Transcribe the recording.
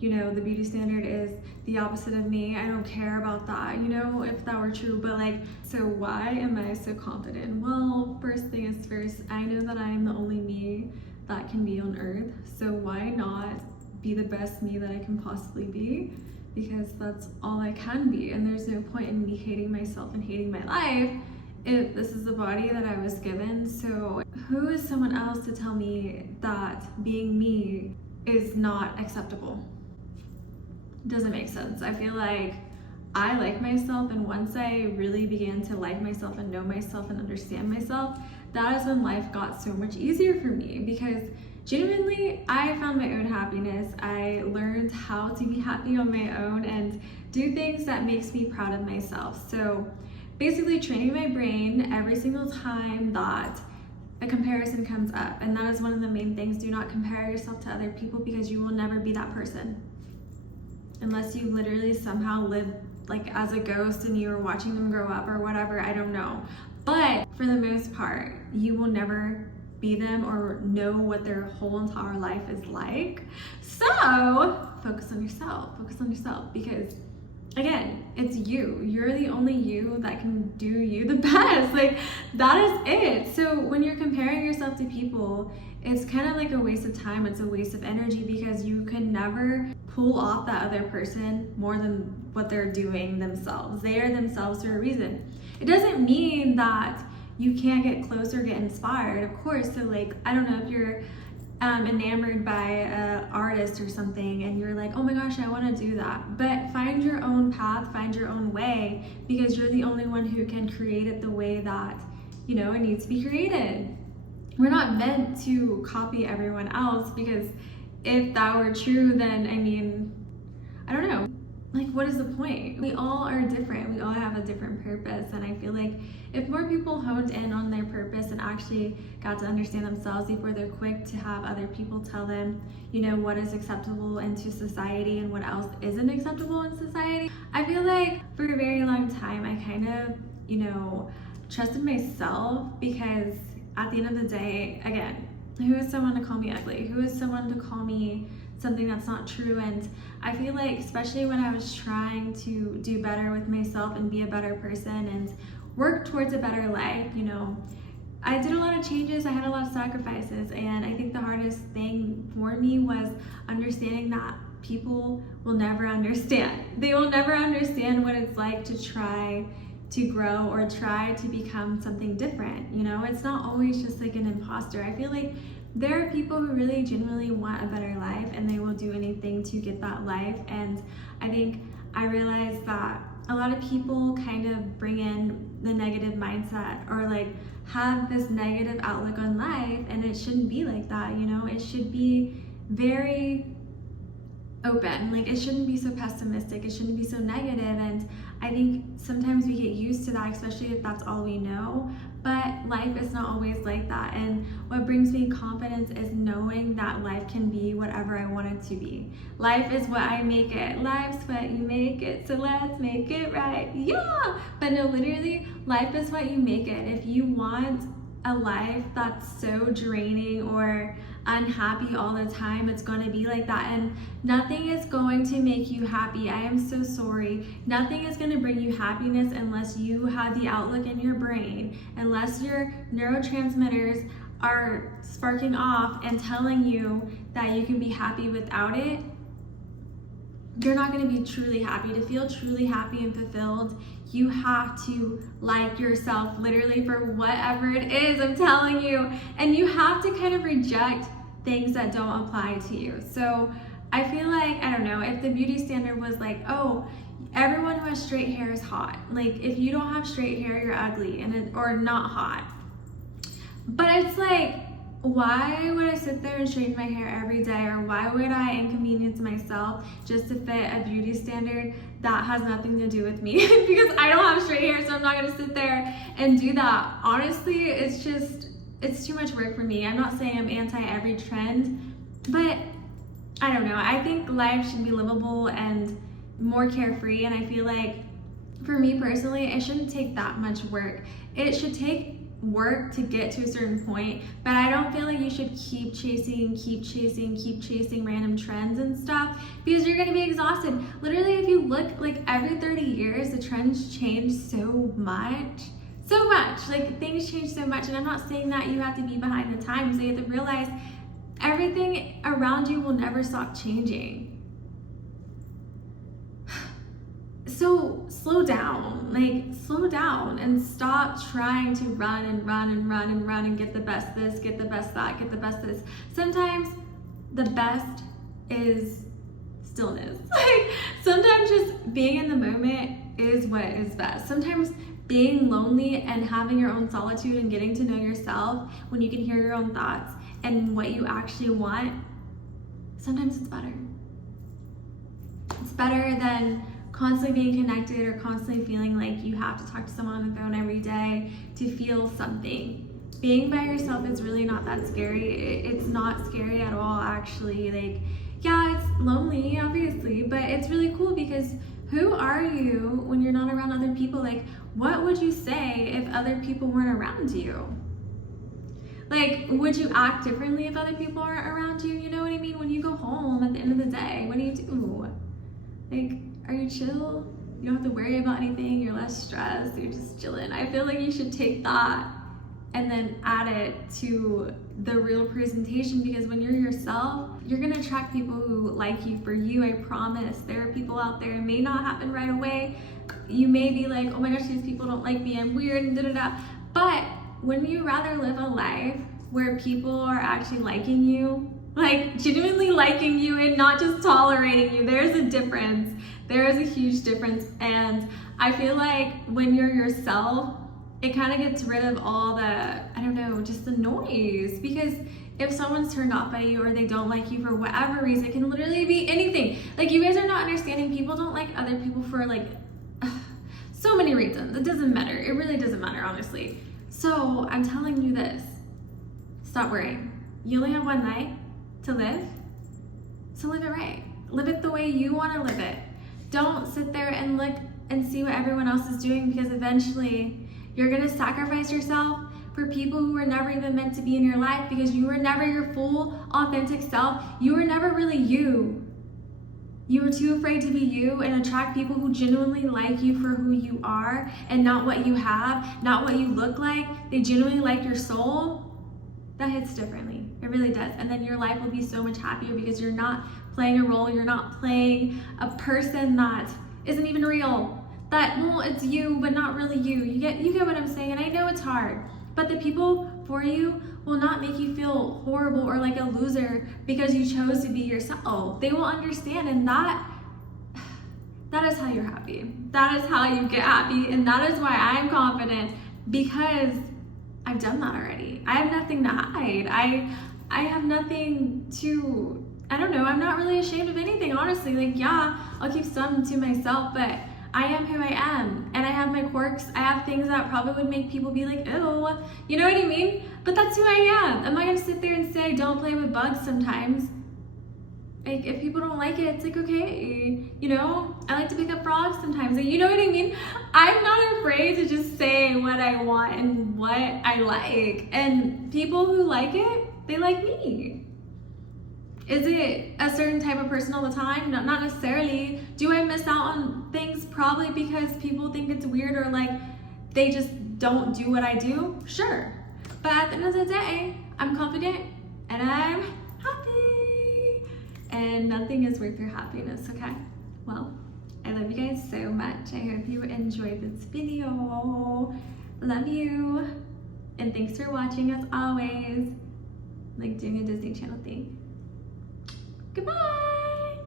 you know, the beauty standard is the opposite of me. I don't care about that, you know, if that were true. But like, so why am I so confident? Well, first thing is first, I know that I am the only me that can be on earth. So why not be the best me that I can possibly be? Because that's all I can be. And there's no point in me hating myself and hating my life if this is the body that I was given. So who is someone else to tell me that being me is not acceptable? Doesn't make sense. I feel like I like myself, and once I really began to like myself and know myself and understand myself, that is when life got so much easier for me, because genuinely I found my own happiness. I learned how to be happy on my own and do things that makes me proud of myself. So basically training my brain every single time that a comparison comes up, and that is one of the main things. Do not compare yourself to other people, because you will never be that person unless you literally somehow live like as a ghost and you were watching them grow up or whatever. I don't know, but for the most part you will never be them or know what their whole entire life is like. So focus on yourself, because again, it's you. You're the only you that can do you the best. Like, that is it. So when you're comparing yourself to people, it's kind of like a waste of time. It's a waste of energy, because you can never pull off that other person more than what they're doing themselves. They are themselves for a reason. It doesn't mean that you can't get close or get inspired, of course. So like, I don't know, if you're enamored by an artist or something and you're like, oh my gosh, I want to do that, but find your own path, find your own way, because you're the only one who can create it the way that, you know, it needs to be created. We're not meant to copy everyone else, because if that were true, then I mean, I don't know, like, what is the point? We all are different. We all have a different purpose. And I feel like if more people honed in on their purpose and actually got to understand themselves before they're quick to have other people tell them, you know, what is acceptable into society and what else isn't acceptable in society. I feel like for a very long time, I kind of, you know, trusted myself, because at the end of the day, again, who is someone to call me ugly? Who is someone to call me something that's not true? And I feel like, especially when I was trying to do better with myself and be a better person and work towards a better life, you know, I did a lot of changes, I had a lot of sacrifices, and I think the hardest thing for me was understanding that people will never understand. They will never understand what it's like to try to grow or try to become something different. You know, it's not always just like an imposter. I feel like there are people who really genuinely want a better life, and they will do anything to get that life. And I think I realized that a lot of people kind of bring in the negative mindset, or like have this negative outlook on life, and it shouldn't be like that. You know, it should be very open. Like, it shouldn't be so pessimistic, it shouldn't be so negative. And I think sometimes we get used to that, especially if that's all we know, but life is not always like that. And what brings me confidence is knowing that life can be whatever I want it to be. Life is what I make it. Life's what you make it, so let's make it right. Yeah! But no, literally, life is what you make it. If you want a life that's so draining or unhappy all the time, it's going to be like that, and nothing is going to make you happy. I am so sorry. Nothing is going to bring you happiness unless you have the outlook in your brain, unless your neurotransmitters are sparking off and telling you that you can be happy without it. You're not going to be truly happy. To feel truly happy and fulfilled, you have to like yourself literally for whatever it is, I'm telling you. And you have to kind of reject things that don't apply to you. So I feel like, I don't know, if the beauty standard was like, oh, everyone who has straight hair is hot. Like, if you don't have straight hair, you're ugly or not hot. But it's like, why would I sit there and straighten my hair every day? Or why would I inconvenience myself just to fit a beauty standard that has nothing to do with me? Because I don't have straight hair, so I'm not gonna sit there and do that. Honestly, it's too much work for me. I'm not saying I'm anti every trend, but I don't know. I think life should be livable and more carefree, and I feel like for me personally, it shouldn't take that much work. It should take work to get to a certain point, but I don't feel like you should keep chasing random trends and stuff, because you're gonna be exhausted. Literally, if you look, like every 30 years, the trends change so much. Like things change so much, and I'm not saying that you have to be behind the times. You have to realize everything around you will never stop changing. So slow down and stop trying to run and get the best this, get the best that, get the best this. Sometimes the best is stillness. Like sometimes just being in the moment is what is best. Sometimes being lonely and having your own solitude and getting to know yourself when you can hear your own thoughts and what you actually want, sometimes it's better. It's better than constantly being connected or constantly feeling like you have to talk to someone on the phone every day to feel something. Being by yourself is really not that scary. It's not scary at all, actually. Like, yeah, it's lonely, obviously, but it's really cool because who are you when you're not around other people? Like, what would you say if other people weren't around you? Like, would you act differently if other people aren't around you? You know what I mean? When you go home at the end of the day, what do you do? Like, are you chill? You don't have to worry about anything. You're less stressed. You're just chilling. I feel like you should take that and then add it to the real presentation, because when you're yourself, you're gonna attract people who like you for you. I promise. There are people out there. It may not happen right away. You may be like, oh my gosh, these people don't like me. I'm weird and da-da-da. But wouldn't you rather live a life where people are actually liking you? Like genuinely liking you and not just tolerating you. There's a difference. There is a huge difference. And I feel like when you're yourself, it kind of gets rid of all the, I don't know, just the noise. Because if someone's turned off by you or they don't like you for whatever reason, it can literally be anything. Like, you guys are not understanding. People don't like other people for like so many reasons. It doesn't matter. It really doesn't matter, honestly. So I'm telling you this, stop worrying. You only have one night to live, so live it right. Live it the way you want to live it. Don't sit there and look and see what everyone else is doing, because eventually you're gonna sacrifice yourself for people who were never even meant to be in your life, because you were never your full, authentic self. You were never really you. You were too afraid to be you and attract people who genuinely like you for who you are and not what you have, not what you look like. They genuinely like your soul. That hits differently. It really does. And then your life will be so much happier, because you're not playing a role. You're not playing a person that isn't even real. That, well, it's you, but not really you. You get what I'm saying? And I know it's hard, but the people for you will not make you feel horrible or like a loser because you chose to be yourself. They will understand, and that is how you're happy. That is how you get happy, and that is why I'm confident, because I've done that already. I have nothing to hide. I have nothing to, I don't know, I'm not really ashamed of anything, honestly. Like, yeah, I'll keep some to myself, but I am who I am, and I have my quirks. I have things that probably would make people be like, ew, you know what I mean? But that's who I am. Am I gonna sit there and say, don't play with bugs sometimes? Like, if people don't like it, it's like, okay, you know? I like to pick up frogs sometimes, like, you know what I mean? I'm not afraid to just say what I want and what I like, and people who like it, they like me. Is it a certain type of person all the time? No, not necessarily. Do I miss out on things? Probably, because people think it's weird or like they just don't do what I do. Sure. But at the end of the day, I'm confident and I'm happy. And nothing is worth your happiness, okay? Well, I love you guys so much. I hope you enjoyed this video. Love you. And thanks for watching, as always. Like doing a Disney Channel thing. Goodbye.